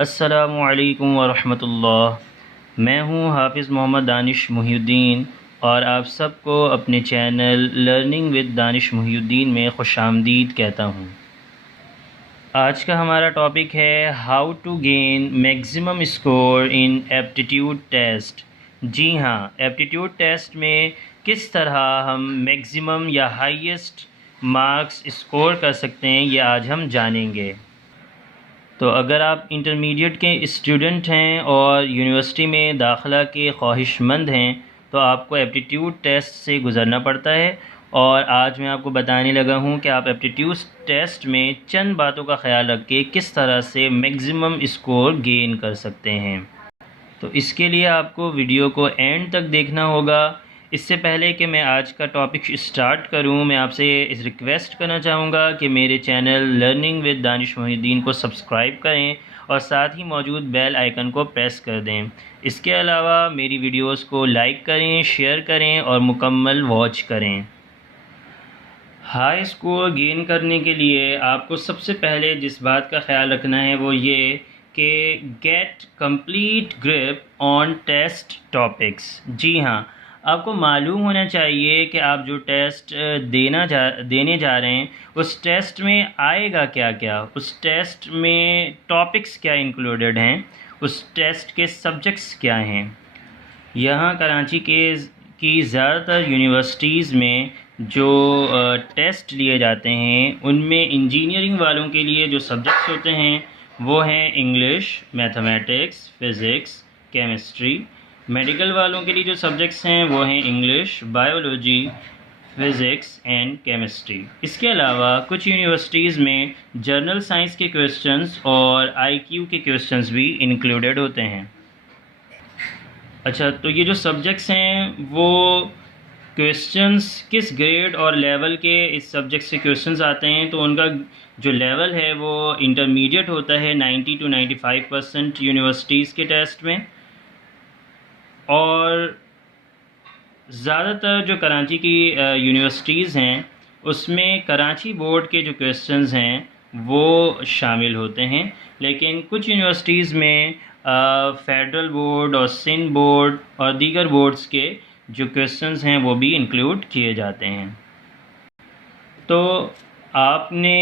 अस्सलामुअलैकुम वरहमतुल्लाह। मैं हूँ हाफ़िज़ मोहम्मद दानिश मुहिउद्दीन और आप सबको अपने channel learning with Danish Muhiuddin में खुशामदीद कहता हूँ। आज का हमारा टॉपिक है how to gain maximum score in aptitude test. जी हाँ, एप्टीट्यूड टेस्ट में किस तरह हम मैक्सिमम या हाईएस्ट मार्क्स स्कोर कर सकते हैं, ये आज हम जानेंगे। तो अगर आप इंटरमीडिएट के स्टूडेंट हैं और यूनिवर्सिटी में दाखिला के ख्वाहिशमंद हैं तो आपको एप्टीट्यूड टेस्ट से गुज़रना पड़ता है। और आज मैं आपको बताने लगा हूं कि आप एप्टीट्यूड टेस्ट में चंद बातों का ख्याल रख के किस तरह से मैक्सिमम स्कोर गेन कर सकते हैं। तो इसके लिए आपको वीडियो को एंड तक देखना होगा। इससे पहले कि मैं आज का टॉपिक स्टार्ट करूं, मैं आपसे इस रिक्वेस्ट करना चाहूँगा कि मेरे channel learning with Danish Mohiuddin को सब्सक्राइब करें और साथ ही मौजूद बेल आइकन को प्रेस कर दें। इसके अलावा मेरी वीडियोस को लाइक करें, शेयर करें और मुकम्मल वॉच करें। हाई स्कोर गेन करने के लिए आपको सबसे पहले जिस बात का ख्याल रखना है वो ये कि get complete grip on test topics. जी हाँ, आपको मालूम होना चाहिए कि आप जो टेस्ट देने जा रहे हैं उस टेस्ट में आएगा क्या क्या, उस टेस्ट में टॉपिक्स क्या इंक्लूडेड हैं, उस टेस्ट के सब्जेक्ट्स क्या हैं। यहाँ कराची की ज़्यादातर यूनिवर्सिटीज़ में जो टेस्ट लिए जाते हैं उनमें इंजीनियरिंग वालों के लिए जो सब्जेक्ट्स होते हैं वो हैं English, mathematics, physics, chemistry. Medical वालों के लिए जो सब्जेक्ट्स हैं वो हैं English, biology, physics and chemistry. इसके अलावा कुछ यूनिवर्सिटीज़ में जर्नल साइंस के क्वेश्चंस और आईक्यू के क्वेश्चंस भी इंक्लूडेड होते हैं। अच्छा, तो ये जो सब्जेक्ट्स हैं वो क्वेश्चंस किस ग्रेड और लेवल के इस सब्जेक्ट से क्वेश्चंस आते हैं, तो उनका जो लेवल है वो इंटरमीडिएट होता है 90 to 95% यूनिवर्सिटीज़ के टेस्ट में। और ज़्यादातर जो कराची की यूनिवर्सिटीज़ हैं उसमें कराची बोर्ड के जो क्वेश्चंस हैं वो शामिल होते हैं, लेकिन कुछ यूनिवर्सिटीज़ में फेडरल बोर्ड और सिंध बोर्ड और दीगर बोर्ड्स के जो क्वेश्चंस हैं वो भी इंक्लूड किए जाते हैं। तो आपने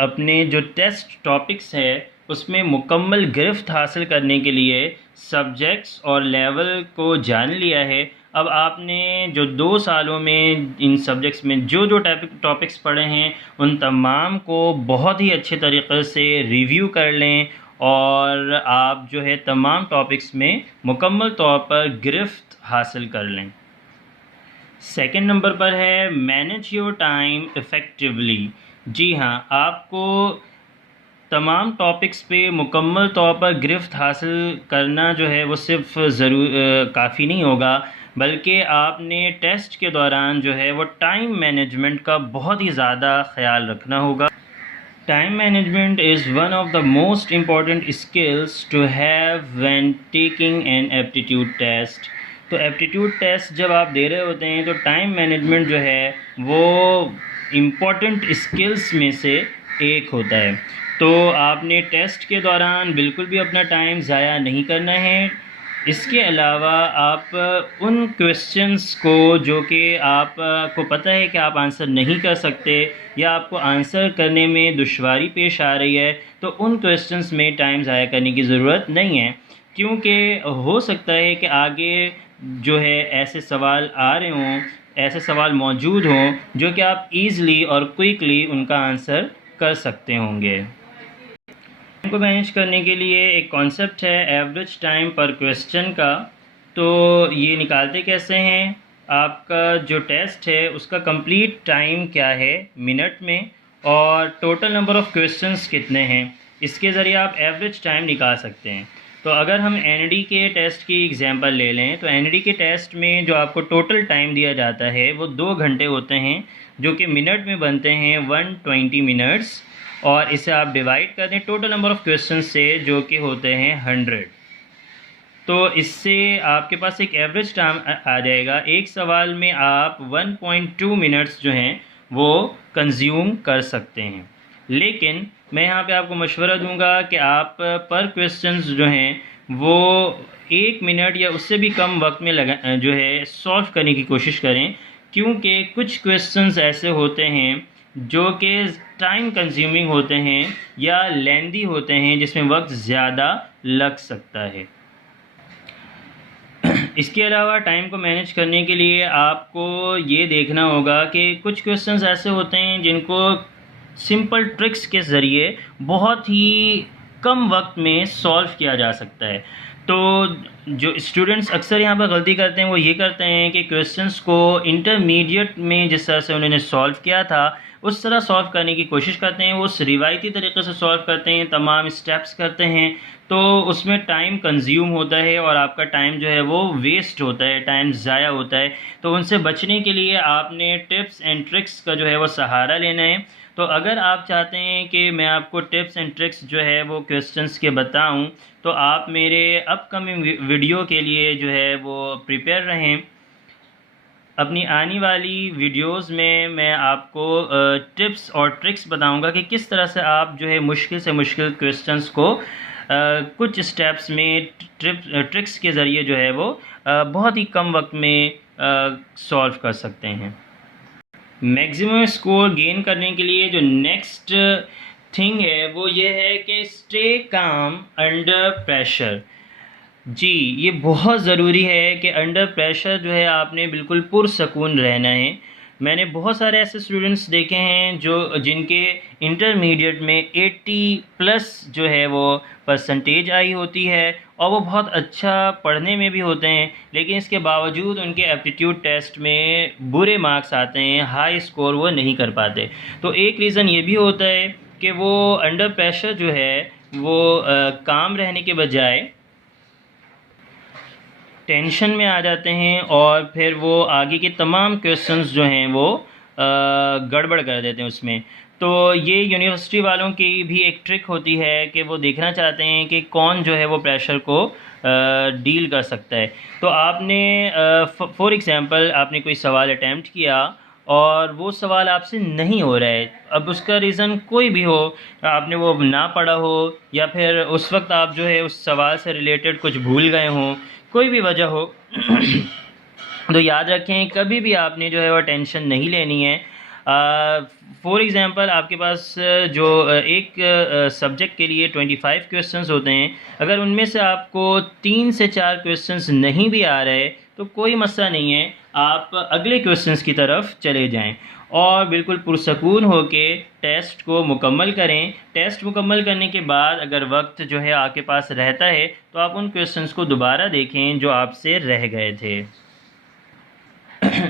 अपने जो टेस्ट टॉपिक्स है उसमें मुकम्मल गिरफ्त हासिल करने के लिए सब्जेक्ट्स और लेवल को जान लिया है। अब आपने जो 2 सालों में इन सब्जेक्ट्स में जो जो टॉपिक्स पढ़े हैं उन तमाम को बहुत ही अच्छे तरीक़े से रिव्यू कर लें और आप जो है तमाम टॉपिक्स में मुकम्मल तौर पर गिरफ्त हासिल कर लें। सेकंड नंबर पर है मैनेज योर टाइम इफ़ेक्टिवली। जी हाँ, आपको तमाम टॉपिक्स पे मुकम्मल तौर पर गिरफ्त हासिल करना जो है वो सिर्फ काफ़ी नहीं होगा, बल्कि आपने टेस्ट के दौरान जो है वो टाइम मैनेजमेंट का बहुत ही ज़्यादा ख्याल रखना होगा। Time management is one of the most important skills to have when taking an aptitude test. तो एप्टीट्यूड टेस्ट जब आप दे रहे होते हैं तो टाइम मैनेजमेंट जो है वो इम्पॉर्टेंट स्किल्स में से एक होता है। तो आपने टेस्ट के दौरान बिल्कुल भी अपना टाइम ज़ाया नहीं करना है। इसके अलावा आप उन क्वेश्चंस को जो कि आप को पता है कि आप आंसर नहीं कर सकते या आपको आंसर करने में दुश्वारी पेश आ रही है, तो उन क्वेश्चंस में टाइम ज़ाया करने की ज़रूरत नहीं है, क्योंकि हो सकता है कि आगे जो है ऐसे सवाल आ रहे हों, ऐसे सवाल मौजूद हों जो कि आप ईज़िली और क्विकली उनका आंसर कर सकते होंगे। को मैनेज करने के लिए एक कॉन्सेप्ट है एवरेज टाइम पर क्वेश्चन का। तो ये निकालते कैसे हैं, आपका जो टेस्ट है उसका कंप्लीट टाइम क्या है मिनट में और टोटल नंबर ऑफ़ क्वेश्चंस कितने हैं, इसके ज़रिए आप एवरेज टाइम निकाल सकते हैं। तो अगर हम एनडी के टेस्ट की एग्जांपल ले लें तो एनडी के टेस्ट में जो आपको टोटल टाइम दिया जाता है वो 2 घंटे होते हैं, जो कि मिनट में बनते हैं 120 मिनट्स, और इसे आप डिवाइड कर दें टोटल नंबर ऑफ़ क्वेश्चन से जो कि होते हैं 100। तो इससे आपके पास एक एवरेज टाइम आ जाएगा। एक सवाल में आप 1.2 मिनट्स जो हैं वो कंज्यूम कर सकते हैं। लेकिन मैं यहाँ पे आपको मशवरा दूंगा कि आप पर क्वेश्चंस जो हैं वो 1 मिनट या उससे भी कम वक्त में लगा जो है सॉल्व करने की कोशिश करें, क्योंकि कुछ क्वेश्चंस ऐसे होते हैं जो कि टाइम कंज्यूमिंग होते हैं या लेंदी होते हैं, जिसमें वक्त ज़्यादा लग सकता है। इसके अलावा टाइम को मैनेज करने के लिए आपको ये देखना होगा कि कुछ क्वेश्चंस ऐसे होते हैं जिनको सिंपल ट्रिक्स के ज़रिए बहुत ही कम वक्त में सॉल्व किया जा सकता है। तो जो स्टूडेंट्स अक्सर यहाँ पर गलती करते हैं वो ये करते हैं कि क्वेश्चंस को इंटरमीडिएट में जिस तरह से उन्होंने सॉल्व किया था उस तरह सॉल्व करने की कोशिश करते हैं, वो उस रिवायती तरीके से सॉल्व करते हैं, तमाम स्टेप्स करते हैं, तो उसमें टाइम कंज्यूम होता है और आपका टाइम जो है वो वेस्ट होता है, टाइम ज़ाया होता है। तो उनसे बचने के लिए आपने टिप्स एंड ट्रिक्स का जो है वो सहारा लेना है। तो अगर आप चाहते हैं कि मैं आपको टिप्स एंड ट्रिक्स जो है वो क्वेश्चंस के बताऊं, तो आप मेरे अपकमिंग वीडियो के लिए जो है वो प्रिपेयर रहें। अपनी आने वाली वीडियोस में मैं आपको टिप्स और ट्रिक्स बताऊंगा कि किस तरह से आप जो है मुश्किल से मुश्किल क्वेश्चंस को कुछ स्टेप्स में ट्रिक्स के ज़रिए जो है वो बहुत ही कम वक्त में सॉल्व कर सकते हैं। मैक्सिमम स्कोर गेन करने के लिए जो नेक्स्ट थिंग है वो ये है कि स्टे काम अंडर प्रेशर। जी, ये बहुत ज़रूरी है कि अंडर प्रेशर जो है आपने बिल्कुल पुरसकून रहना है। मैंने बहुत सारे ऐसे स्टूडेंट्स देखे हैं जो जिनके इंटरमीडिएट में 80 प्लस जो है वो परसेंटेज आई होती है और वो बहुत अच्छा पढ़ने में भी होते हैं, लेकिन इसके बावजूद उनके एप्टीट्यूड टेस्ट में बुरे मार्क्स आते हैं, हाई स्कोर वो नहीं कर पाते। तो एक रीज़न ये भी होता है कि वो अंडर प्रेशर जो है वो काम रहने के बजाय टेंशन में आ जाते हैं और फिर वो आगे के तमाम क्वेश्चंस जो हैं वो गड़बड़ कर देते हैं उसमें। तो ये यूनिवर्सिटी वालों की भी एक ट्रिक होती है कि वो देखना चाहते हैं कि कौन जो है वो प्रेशर को डील कर सकता है। तो आपने फॉर एग्ज़ाम्पल आपने कोई सवाल अटैम्प्ट किया और वो सवाल आपसे नहीं हो रहा है, अब उसका रीज़न कोई भी हो, आपने वो ना पढ़ा हो या फिर उस वक्त आप जो है उस सवाल से रिलेटेड कुछ भूल गए हों, कोई भी वजह हो तो याद रखें कभी भी आपने जो है वो टेंशन नहीं लेनी है। फॉर एग्ज़ाम्पल आपके पास जो एक सब्जेक्ट के लिए 25 क्वेश्चंस होते हैं, अगर उनमें से आपको 3 से 4 क्वेश्चंस नहीं भी आ रहे तो कोई मसला नहीं है, आप अगले क्वेश्चंस की तरफ चले जाएं और बिल्कुल पुरसकून होके टेस्ट को मुकम्मल करें। टेस्ट मुकम्मल करने के बाद अगर वक्त जो है आपके पास रहता है तो आप उन क्वेश्चंस को दोबारा देखें जो आपसे रह गए थे।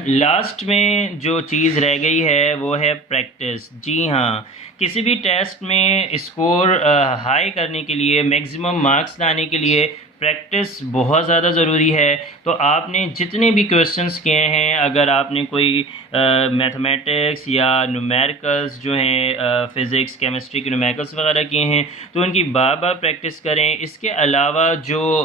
लास्ट में जो चीज़ रह गई है वो है प्रैक्टिस। जी हाँ, किसी भी टेस्ट में स्कोर हाई करने के लिए, मैक्सिमम मार्क्स लाने के लिए प्रैक्टिस बहुत ज़्यादा ज़रूरी है। तो आपने जितने भी क्वेश्चंस किए हैं, अगर आपने कोई मैथमेटिक्स या न्यूमेरिकल्स जो हैं फ़िज़िक्स केमिस्ट्री के न्यूमेरिकल्स वगैरह किए हैं तो उनकी बार बार प्रैक्टिस करें। इसके अलावा जो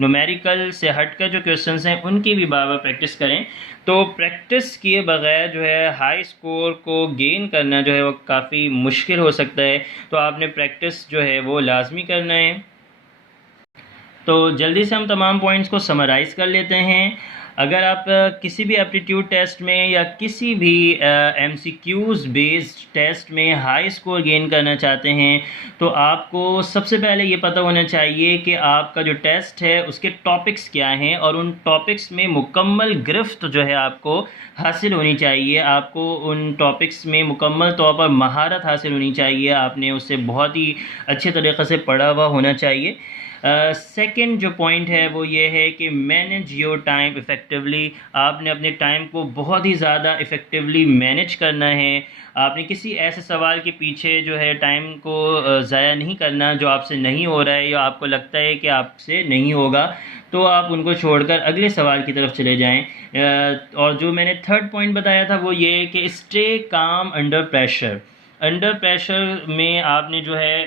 न्यूमेरिकल से हटकर जो क्वेश्चंस हैं उनकी भी बार बार प्रैक्टिस करें। तो प्रैक्टिस किए बगैर जो है हाई स्कोर को गेन करना जो है वो काफ़ी मुश्किल हो सकता है। तो आपने प्रैक्टिस जो है वो लाजमी करना है। तो जल्दी से हम तमाम पॉइंट्स को समराइज़ कर लेते हैं। अगर आप किसी भी एप्टीट्यूड टेस्ट में या किसी भी MCQs बेस्ड टेस्ट में हाई स्कोर गेन करना चाहते हैं तो आपको सबसे पहले ये पता होना चाहिए कि आपका जो टेस्ट है उसके टॉपिक्स क्या हैं और उन टॉपिक्स में मुकम्मल गिरफ्त जो है आपको हासिल होनी चाहिए। आपको उन टॉपिक्स में मुकम्मल तौर पर महारत हासिल होनी चाहिए, आपने उससे बहुत ही अच्छे तरीक़े से पढ़ा हुआ होना चाहिए। सेकंड जो पॉइंट है वो ये है कि मैनेज योर टाइम इफ़ेक्टिवली। आपने अपने टाइम को बहुत ही ज़्यादा इफ़ेक्टिवली मैनेज करना है। आपने किसी ऐसे सवाल के पीछे जो है टाइम को ज़ाया नहीं करना जो आपसे नहीं हो रहा है या आपको लगता है कि आपसे नहीं होगा, तो आप उनको छोड़कर अगले सवाल की तरफ चले जाएं। और जो मैंने थर्ड पॉइंट बताया था वो ये कि stay calm under pressure. Under pressure में आपने जो है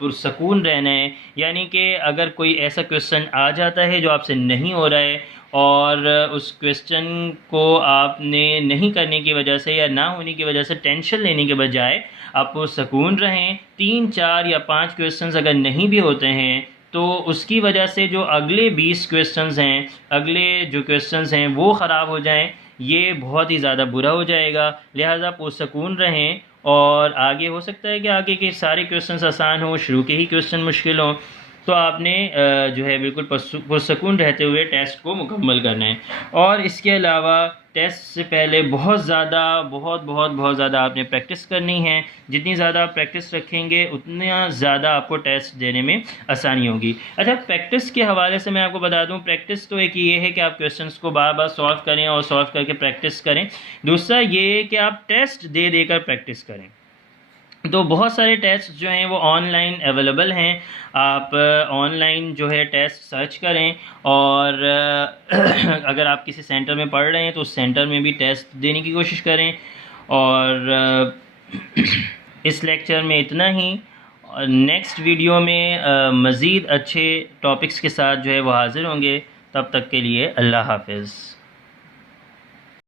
पुरसकून रहना है, यानी कि अगर कोई ऐसा क्वेश्चन आ जाता है जो आपसे नहीं हो रहा है और उस क्वेश्चन को आपने नहीं करने की वजह से या ना होने की वजह से टेंशन लेने के बजाय आप पुरसकून रहें। 3, 4 या 5 क्वेश्चंस अगर नहीं भी होते हैं तो उसकी वजह से जो अगले 20 क्वेश्चंस हैं, अगले जो क्वेश्चंस हैं वो ख़राब हो जाएं, ये बहुत ही ज़्यादा बुरा हो जाएगा। लिहाजा पुरसकून रहें और आगे हो सकता है कि आगे के सारे क्वेश्चंस आसान हों, शुरू के ही क्वेश्चन मुश्किल हों, तो आपने जो है बिल्कुल पुरसकून रहते हुए टेस्ट को मुकम्मल करना है। और इसके अलावा टेस्ट से पहले बहुत ज़्यादा आपने प्रैक्टिस करनी है। जितनी ज़्यादा आप प्रैक्टिस रखेंगे उतना ज़्यादा आपको टेस्ट देने में आसानी होगी। अच्छा, प्रैक्टिस के हवाले से मैं आपको बता दूं, प्रैक्टिस तो एक ये है कि आप क्वेश्चंस को बार बार सॉल्व करें और सॉल्व करके प्रैक्टिस करें। दूसरा ये है कि आप टेस्ट दे देकर प्रैक्टिस करें। तो बहुत सारे टेस्ट जो हैं वो ऑनलाइन अवेलेबल हैं। आप ऑनलाइन जो है टेस्ट सर्च करें और अगर आप किसी सेंटर में पढ़ रहे हैं तो उस सेंटर में भी टेस्ट देने की कोशिश करें। और इस लेक्चर में इतना ही। नेक्स्ट वीडियो में मज़ीद अच्छे टॉपिक्स के साथ जो है वो हाज़िर होंगे। तब तक के लिए अल्लाह हाफ़िज़।